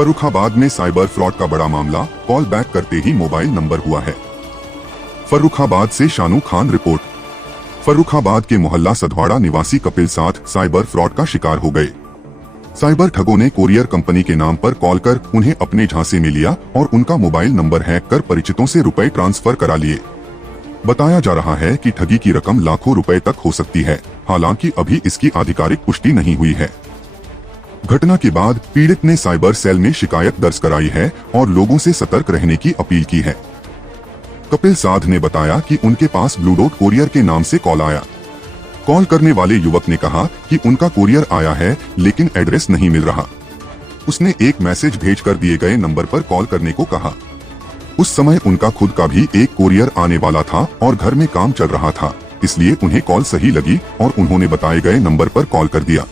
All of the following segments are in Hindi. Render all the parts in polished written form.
फर्रुखाबाद में साइबर फ्रॉड का बड़ा मामला, कॉल बैक करते ही मोबाइल नंबर हुआ है। फर्रुखाबाद से शानू खान रिपोर्ट। फर्रुखाबाद के मोहल्ला सधवाड़ा निवासी कपिल साथ साइबर फ्रॉड का शिकार हो गए। साइबर ठगों ने कोरियर कंपनी के नाम पर कॉल कर उन्हें अपने झांसे में लिया और उनका मोबाइल नंबर हैक कर परिचितों से रुपए ट्रांसफर करा लिए। बताया जा रहा है कि ठगी की रकम लाखों रुपए तक हो सकती है। हालांकि अभी इसकी आधिकारिक पुष्टि नहीं हुई है। घटना के बाद पीड़ित ने साइबर सेल में शिकायत दर्ज कराई है और लोगों से सतर्क रहने की अपील की है। कपिल साध ने बताया कि उनके पास ब्लू डॉट कोरियर के नाम से कॉल आया। कॉल करने वाले युवक ने कहा कि उनका कोरियर आया है लेकिन एड्रेस नहीं मिल रहा। उसने एक मैसेज भेजकर दिए गए नंबर पर कॉल करने को कहा। उस समय उनका खुद का भी एक कोरियर आने वाला था और घर में काम चल रहा था, इसलिए उन्हें कॉल सही लगी और उन्होंने बताए गए नंबर पर कॉल कर दिया।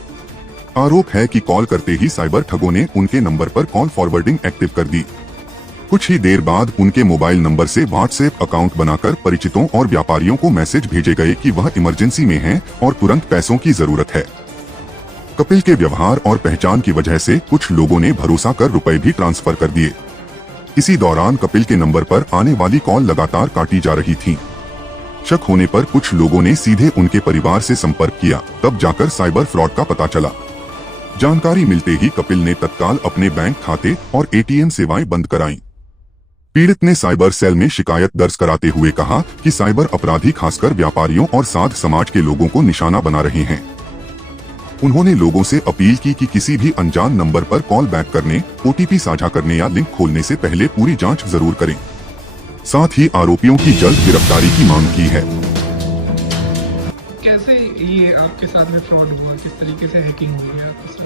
आरोप है कि कॉल करते ही साइबर ठगों ने उनके नंबर पर कॉल फॉरवर्डिंग एक्टिव कर दी। कुछ ही देर बाद उनके मोबाइल नंबर से व्हाट्सएप अकाउंट बनाकर परिचितों और व्यापारियों को मैसेज भेजे गए कि वह इमरजेंसी में हैं और तुरंत पैसों की जरूरत है। कपिल के व्यवहार और पहचान की वजह से कुछ लोगों ने भरोसा कर रुपए भी ट्रांसफर कर दिए। इसी दौरान कपिल के नंबर पर आने वाली कॉल लगातार काटी जा रही थी। शक होने पर कुछ लोगों ने सीधे उनके परिवार से संपर्क किया, तब जाकर साइबर फ्रॉड का पता चला। जानकारी मिलते ही कपिल ने तत्काल अपने बैंक खाते और एटीएम सेवाएं बंद कराईं। पीड़ित ने साइबर सेल में शिकायत दर्ज कराते हुए कहा कि साइबर अपराधी खासकर व्यापारियों और साध समाज के लोगों को निशाना बना रहे हैं। उन्होंने लोगों से अपील की कि किसी भी अनजान नंबर पर कॉल बैक करने, ओटीपी साझा करने या लिंक खोलने से पहले पूरी जांच जरूर करें। साथ ही आरोपियों की जल्द गिरफ्तारी की मांग की है। कैसे ये आपके साथ में फ्रॉड हुआ, किस तरीके से हैकिंग हुई है आपके साथ?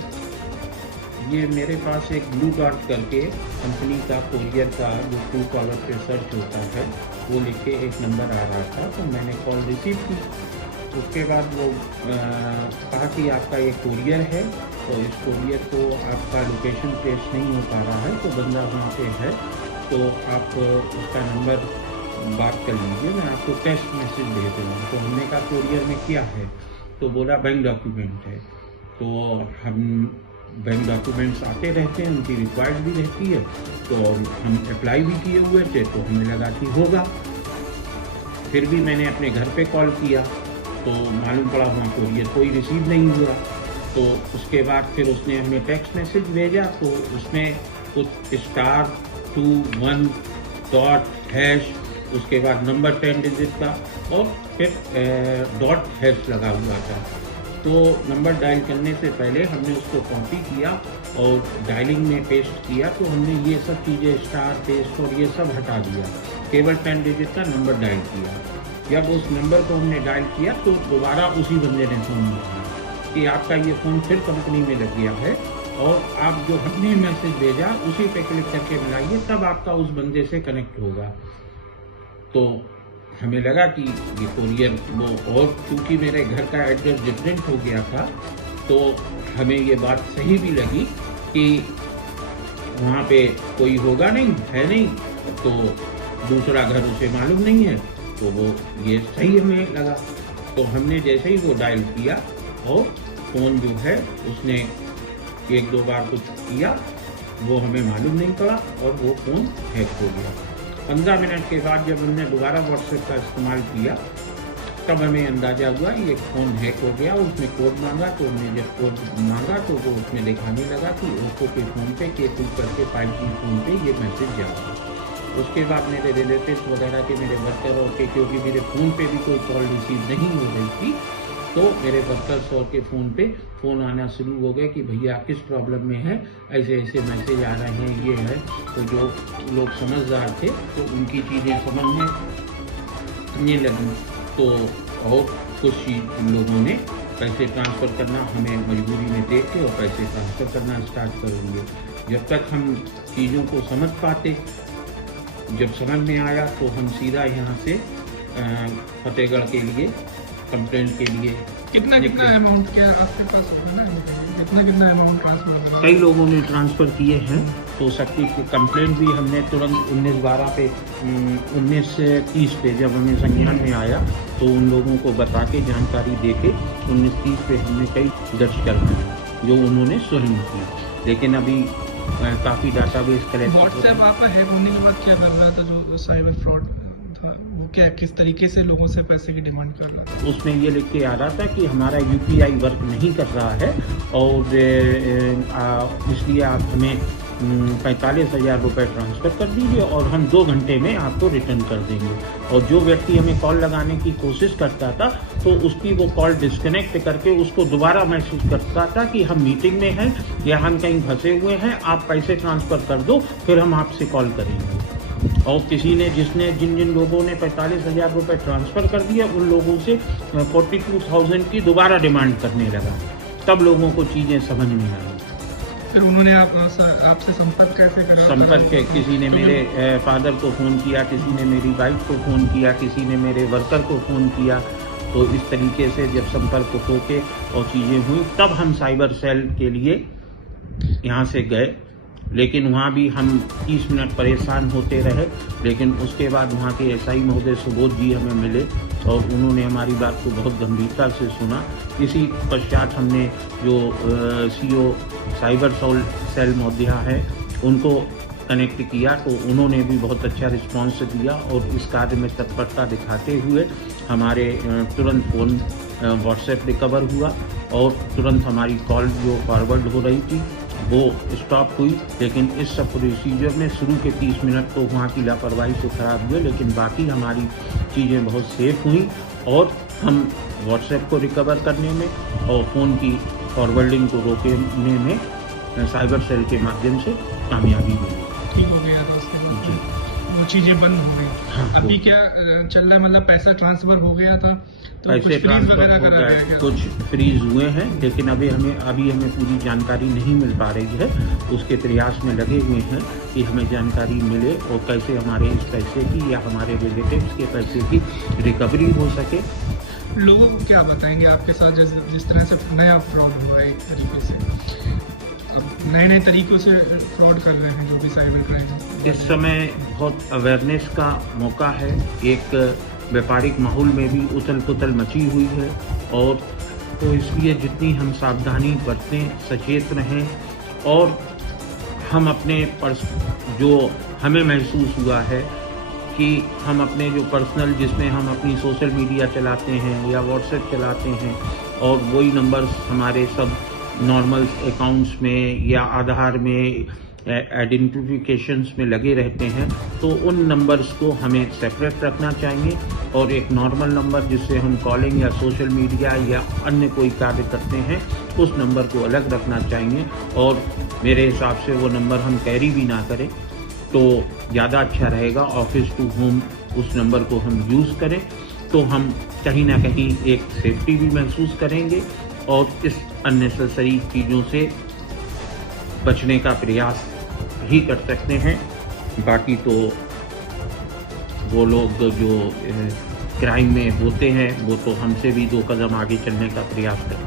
ये मेरे पास एक ब्लू डॉट करके कंपनी का कोरियर का जो ट्रू कॉलर पे सर्च होता है वो लिख के एक नंबर आ रहा था, तो मैंने कॉल रिसीव की। उसके बाद वो कहा कि आपका ये कोरियर है, तो इस कोरियर को आपका लोकेशन ट्रेस नहीं हो पा रहा है, तो बंदा वहाँ पे है, तो आप उसका नंबर बात कर लीजिए, मैं आपको टेक्स्ट मैसेज भेज दूँगा। तो हमने कहा कोरियर में क्या है, तो बोला बैंक डॉक्यूमेंट है। तो हम बैंक डॉक्यूमेंट्स आते रहते हैं, उनकी रिक्वायर्ड भी रहती है, तो हम अप्लाई भी किए हुए थे, तो हमें लगा कि होगा। फिर भी मैंने अपने घर पे कॉल किया तो मालूम पड़ा वहाँ कोरियर कोई रिसीव नहीं हुआ। तो उसके बाद फिर उसने हमें टेक्स्ट मैसेज भेजा, तो उसमें कुछ *21 उसके बाद नंबर 10 डिजिट का और फिर डॉट # लगा हुआ था। तो नंबर डायल करने से पहले हमने उसको कॉपी किया और डायलिंग में पेस्ट किया, तो हमने ये सब चीज़ें स्टार पेस्ट और ये सब हटा दिया, केवल 10 डिजिट का नंबर डायल किया। जब उस नंबर को हमने डायल किया तो दोबारा उसी बंदे ने फ़ोन किया कि आपका ये फ़ोन फिर कंपनी में लग गया है और आप जो हमने मैसेज भेजा उसी पे क्लिक करके मिलाइए, तब आपका उस बंदे से कनेक्ट होगा। तो हमें लगा कि ये कोरियर वो, और चूँकि मेरे घर का एड्रेस डिफरेंट हो गया था, तो हमें ये बात सही भी लगी कि वहाँ पे कोई होगा नहीं, है नहीं, तो दूसरा घर उसे मालूम नहीं है, तो वो ये सही हमें लगा। तो हमने जैसे ही वो डायल किया और फ़ोन जो है उसने 1-2 बार कुछ किया, वो हमें मालूम नहीं पड़ा और वो फ़ोन हैक हो गया। 15 मिनट के बाद जब हमने दोबारा व्हाट्सएप का इस्तेमाल किया, तब हमें अंदाज़ा हुआ ये फ़ोन हैक हो गया। उसने कोड मांगा, तो हमने जब कोड मांगा तो वो उसमें दिखाने लगा कि ओप्पो के फ़ोन पे K2 करके 5G फ़ोन पे ये मैसेज जा रहा है। उसके बाद मेरे रिलेटिव्स वगैरह के, मेरे वर्कर और के, क्योंकि मेरे फ़ोन पे भी कोई कॉल रिसीव नहीं हो रही थी, तो मेरे वर्कर्स और के फ़ोन पे फ़ोन आना शुरू हो गया कि भैया किस प्रॉब्लम में है, ऐसे ऐसे मैसेज आ रहे हैं, ये है। तो जो लोग समझदार थे तो उनकी चीज़ें समझने लगी, तो और कुछ लोगों ने पैसे ट्रांसफ़र करना हमें मजबूरी में देख के और पैसे ट्रांसफ़र करना स्टार्ट कर दिए। जब तक हम चीज़ों को समझ पाते, जब समझ में आया तो हम सीधा यहाँ से फतेहगढ़ के लिए कंप्लेंट के लिए कितना अमाउंट के आपके पास होगा ना, कितना अमाउंट ट्रांसफर होगा? कई लोगों ने ट्रांसफ़र किए हैं, तो सबकी कंप्लेंट भी हमने तुरंत 19/12 पे 19-30 पे जब हमें संज्ञान में आया तो उन लोगों को बता के जानकारी दे के 19-30 पे हमने कई दर्ज करवाए जो उन्होंने स्वयं किया। लेकिन अभी काफ़ी डाटाबेस कलेक्ट हो रहे व्हाट्सएप हैं। आपका हैक होने के बाद क्या कर रहा था जो साइबर फ्रॉड था, वो क्या किस तरीके से लोगों से पैसे की डिमांड कर रहा था? उसमें ये लिख के आ रहा था कि हमारा यूपीआई वर्क नहीं कर रहा है और इसलिए आप हमें 45,000 रुपये ट्रांसफ़र कर दीजिए और हम 2 घंटे में आपको रिटर्न कर देंगे। और जो व्यक्ति हमें कॉल लगाने की कोशिश करता था तो उसकी वो कॉल डिस्कनेक्ट करके उसको दोबारा मैसेज करता था कि हम मीटिंग में हैं या हम कहीं फंसे हुए हैं, आप पैसे ट्रांसफ़र कर दो, फिर हम आपसे कॉल करेंगे। और किसी ने जिन जिन लोगों ने 45,000 रुपये ट्रांसफ़र कर दिया उन लोगों से 42,000 की दोबारा डिमांड करने लगा। तब लोगों को चीज़ें समझ में आई। फिर उन्होंने आपसे संपर्क कैसे करा? संपर्क किसी ने मेरे फादर को फ़ोन किया, किसी ने मेरी वाइफ को फ़ोन किया, किसी ने मेरे वर्कर को फ़ोन किया। तो इस तरीके से जब संपर्क होके और चीज़ें हुई तब हम साइबर सेल के लिए यहाँ से गए। लेकिन वहाँ भी हम 30 मिनट परेशान होते रहे, लेकिन उसके बाद वहाँ के एसआई महोदय सुबोध जी हमें मिले और उन्होंने हमारी बात को बहुत गंभीरता से सुना। इसी पश्चात हमने जो सीओ साइबर सेल महोदया है उनको कनेक्ट किया तो उन्होंने भी बहुत अच्छा रिस्पांस दिया और इस कार्य में तत्परता दिखाते हुए हमारे तुरंत फ़ोन व्हाट्सएप रिकवर हुआ और तुरंत हमारी कॉल जो फॉरवर्ड हो रही थी वो स्टॉप हुई। लेकिन इस सब प्रोसीजर में शुरू के 30 मिनट तो वहाँ की लापरवाही से ख़राब हुए, लेकिन बाकी हमारी चीज़ें बहुत सेफ हुई और हम व्हाट्सएप को रिकवर करने में और फ़ोन की फॉरवर्डिंग को रोकने में साइबर सेल के माध्यम से कामयाबी मिली। ठीक हो गया था उसके बाद जी। वो चीज़ें बंद हो गई। हाँ, अभी क्या चल रहा है, मतलब पैसा ट्रांसफर हो गया था तो पैसे कुछ फ्रीज ट्रांसफर वगैरह हो करा गए, गया क्या? कुछ फ्रीज हुए हैं, लेकिन अभी हमें पूरी जानकारी नहीं मिल पा रही है। उसके प्रयास में लगे हुए हैं कि हमें जानकारी मिले और कैसे हमारे इस पैसे की या हमारे रिलेटिव्स के पैसे की रिकवरी हो सके। लोगों को क्या बताएंगे आपके साथ जिस तरह से नया फ्रॉड हो रहा है, एक तरीके से नए तरीकों से फ्रॉड कर रहे हैं जो भी साइबर क्राइम? इस समय बहुत अवेयरनेस का मौका है। एक व्यापारिक माहौल में भी उथल पुथल मची हुई है और तो इसलिए जितनी हम सावधानी बरतें, सचेत रहें और हम अपने जो हमें महसूस हुआ है कि हम अपने जो पर्सनल जिसमें हम अपनी सोशल मीडिया चलाते हैं या व्हाट्सएप चलाते हैं और वही नंबर्स हमारे सब नॉर्मल अकाउंट्स में या आधार में आइडेंटिफिकेशंस में लगे रहते हैं, तो उन नंबर्स को हमें सेपरेट रखना चाहिए और एक नॉर्मल नंबर जिससे हम कॉलिंग या सोशल मीडिया या अन्य कोई कार्य करते हैं उस नंबर को अलग रखना चाहिए। और मेरे हिसाब से वो नंबर हम कैरी भी ना करें तो ज़्यादा अच्छा रहेगा। ऑफिस टू होम उस नंबर को हम यूज़ करें तो हम कहीं ना कहीं एक सेफ्टी भी महसूस करेंगे और इस अननेसेसरी चीज़ों से बचने का प्रयास ही कर सकते हैं। बाकी तो वो लोग जो क्राइम में होते हैं वो तो हमसे भी 2 कदम आगे चलने का प्रयास करें।